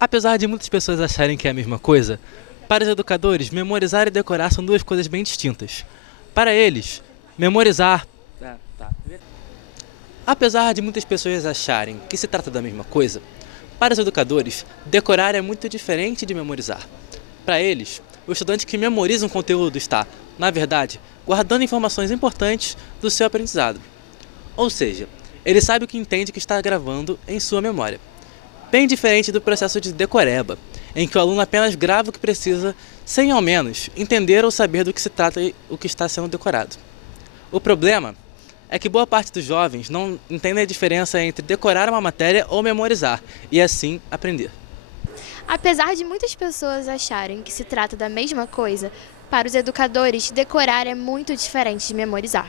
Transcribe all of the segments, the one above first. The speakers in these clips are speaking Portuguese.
Apesar de muitas pessoas acharem que é a mesma coisa, para os educadores, memorizar e decorar são duas coisas bem distintas. Para eles, memorizar. Apesar de muitas pessoas acharem que se trata da mesma coisa, para os educadores, decorar é muito diferente de memorizar. Para eles, o estudante que memoriza um conteúdo está, na verdade, guardando informações importantes do seu aprendizado. Ou seja, ele sabe o que entende que está gravando em sua memória. Bem diferente do processo de decoreba, em que o aluno apenas grava o que precisa, sem ao menos entender ou saber do que se trata e o que está sendo decorado. O problema é que boa parte dos jovens não entende a diferença entre decorar uma matéria ou memorizar, e assim aprender. Apesar de muitas pessoas acharem que se trata da mesma coisa, para os educadores, decorar é muito diferente de memorizar.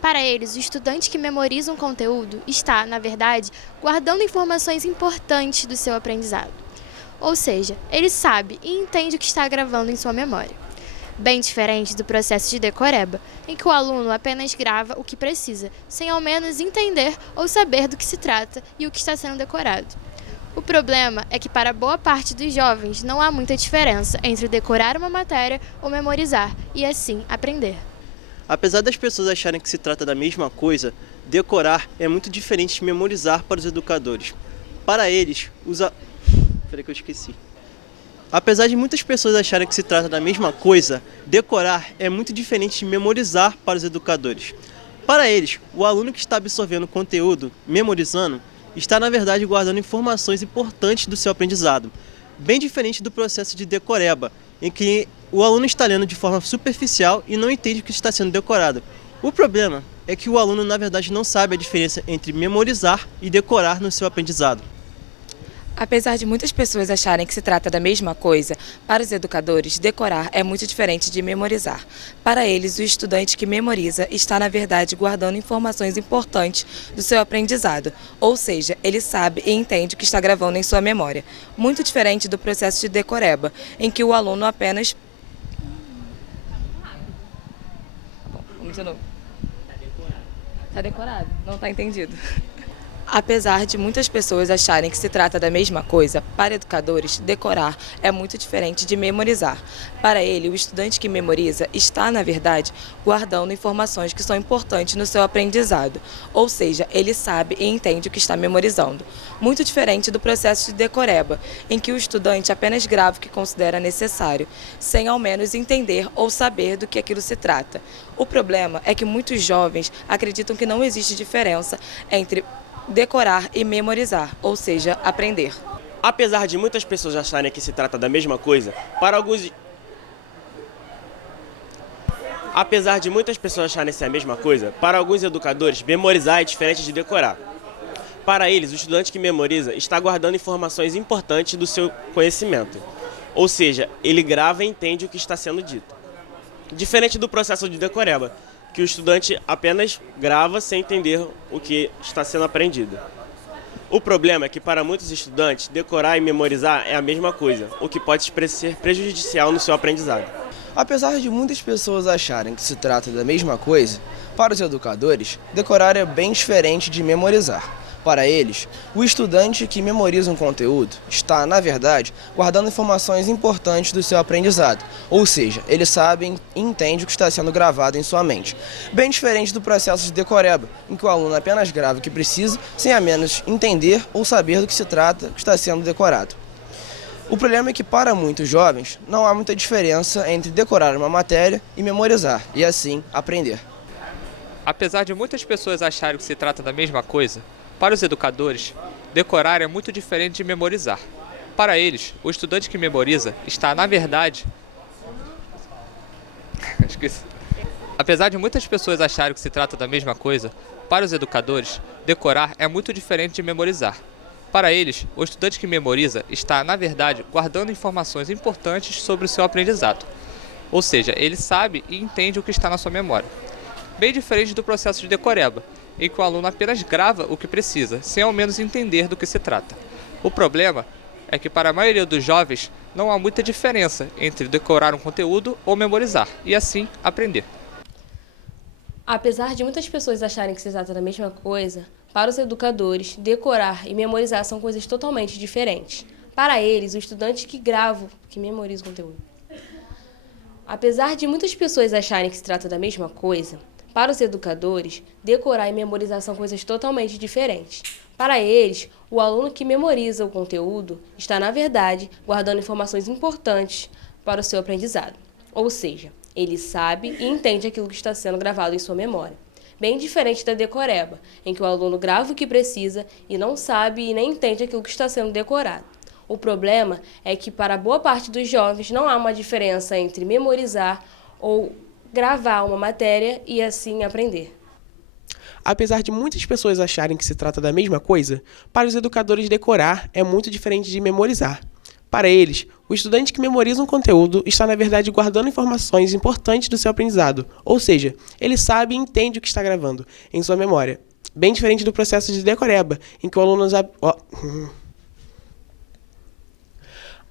Para eles, o estudante que memoriza um conteúdo está, na verdade, guardando informações importantes do seu aprendizado. Ou seja, ele sabe e entende o que está gravando em sua memória. Bem diferente do processo de decoreba, em que o aluno apenas grava o que precisa, sem ao menos entender ou saber do que se trata e o que está sendo decorado. O problema é que para boa parte dos jovens não há muita diferença entre decorar uma matéria ou memorizar, e assim aprender. Apesar das pessoas acharem que se trata da mesma coisa, decorar é muito diferente de memorizar para os educadores. Para eles, Peraí que eu esqueci. Apesar de muitas pessoas acharem que se trata da mesma coisa, decorar é muito diferente de memorizar para os educadores. Para eles, o aluno que está absorvendo o conteúdo, memorizando, está na verdade guardando informações importantes do seu aprendizado, bem diferente do processo de decoreba, em que o aluno está lendo de forma superficial e não entende o que está sendo decorado. O problema é que o aluno na verdade não sabe a diferença entre memorizar e decorar no seu aprendizado. Apesar de muitas pessoas acharem que se trata da mesma coisa, para os educadores, decorar é muito diferente de memorizar. Para eles, o estudante que memoriza está, na verdade, guardando informações importantes do seu aprendizado, ou seja, ele sabe e entende o que está gravando em sua memória. Muito diferente do processo de decoreba, em que o aluno apenas... Vamos de novo. Está decorado? Não está entendido. Apesar de muitas pessoas acharem que se trata da mesma coisa, para educadores, decorar é muito diferente de memorizar. Para ele, o estudante que memoriza está, na verdade, guardando informações que são importantes no seu aprendizado, ou seja, ele sabe e entende o que está memorizando. Muito diferente do processo de decoreba, em que o estudante apenas grava o que considera necessário, sem ao menos entender ou saber do que aquilo se trata. O problema é que muitos jovens acreditam que não existe diferença entre decorar e memorizar, ou seja, aprender. Apesar de muitas pessoas acharem que se trata da mesma coisa, para alguns... Apesar de muitas pessoas acharem ser a mesma coisa, para alguns educadores, memorizar é diferente de decorar. Para eles, o estudante que memoriza está guardando informações importantes do seu conhecimento. Ou seja, ele grava e entende o que está sendo dito. Diferente do processo de decoreba, que o estudante apenas grava sem entender o que está sendo aprendido. O problema é que para muitos estudantes, decorar e memorizar é a mesma coisa, o que pode ser prejudicial no seu aprendizado. Apesar de muitas pessoas acharem que se trata da mesma coisa, para os educadores, decorar é bem diferente de memorizar. Para eles, o estudante que memoriza um conteúdo está, na verdade, guardando informações importantes do seu aprendizado, ou seja, ele sabe e entende o que está sendo gravado em sua mente. Bem diferente do processo de decoreba, em que o aluno apenas grava o que precisa, sem a menos entender ou saber do que se trata, o que está sendo decorado. O problema é que, para muitos jovens, não há muita diferença entre decorar uma matéria e memorizar, e assim aprender. Apesar de muitas pessoas acharem que se trata da mesma coisa, para os educadores, decorar é muito diferente de memorizar. Para eles, o estudante que memoriza está, na verdade... Esqueci. Apesar de muitas pessoas acharem que se trata da mesma coisa, para os educadores, decorar é muito diferente de memorizar. Para eles, o estudante que memoriza está, na verdade, guardando informações importantes sobre o seu aprendizado. Ou seja, ele sabe e entende o que está na sua memória. Bem diferente do processo de decoreba, em que o aluno apenas grava o que precisa, sem ao menos entender do que se trata. O problema é que para a maioria dos jovens não há muita diferença entre decorar um conteúdo ou memorizar, e assim aprender. Apesar de muitas pessoas acharem que se trata da mesma coisa, para os educadores, decorar e memorizar são coisas totalmente diferentes. Para eles, o estudante que grava, que memoriza o conteúdo. Apesar de muitas pessoas acharem que se trata da mesma coisa, para os educadores, decorar e memorizar são coisas totalmente diferentes. Para eles, o aluno que memoriza o conteúdo está, na verdade, guardando informações importantes para o seu aprendizado. Ou seja, ele sabe e entende aquilo que está sendo gravado em sua memória. Bem diferente da decoreba, em que o aluno grava o que precisa e não sabe e nem entende aquilo que está sendo decorado. O problema é que, para boa parte dos jovens, não há uma diferença entre memorizar ou gravar uma matéria e assim aprender. Apesar de muitas pessoas acharem que se trata da mesma coisa, para os educadores decorar é muito diferente de memorizar. Para eles, o estudante que memoriza um conteúdo está, na verdade, guardando informações importantes do seu aprendizado, ou seja, ele sabe e entende o que está gravando em sua memória. Bem diferente do processo de decoreba, em que o aluno...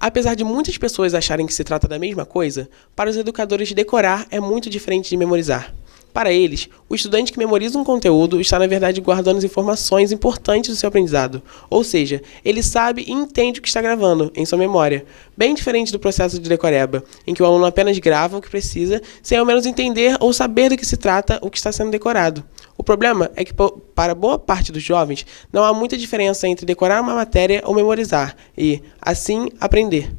Apesar de muitas pessoas acharem que se trata da mesma coisa, para os educadores decorar é muito diferente de memorizar. Para eles, o estudante que memoriza um conteúdo está, na verdade, guardando as informações importantes do seu aprendizado, ou seja, ele sabe e entende o que está gravando em sua memória, bem diferente do processo de decoreba, em que o aluno apenas grava o que precisa, sem ao menos entender ou saber do que se trata o que está sendo decorado. O problema é que, para boa parte dos jovens, não há muita diferença entre decorar uma matéria ou memorizar e, assim, aprender.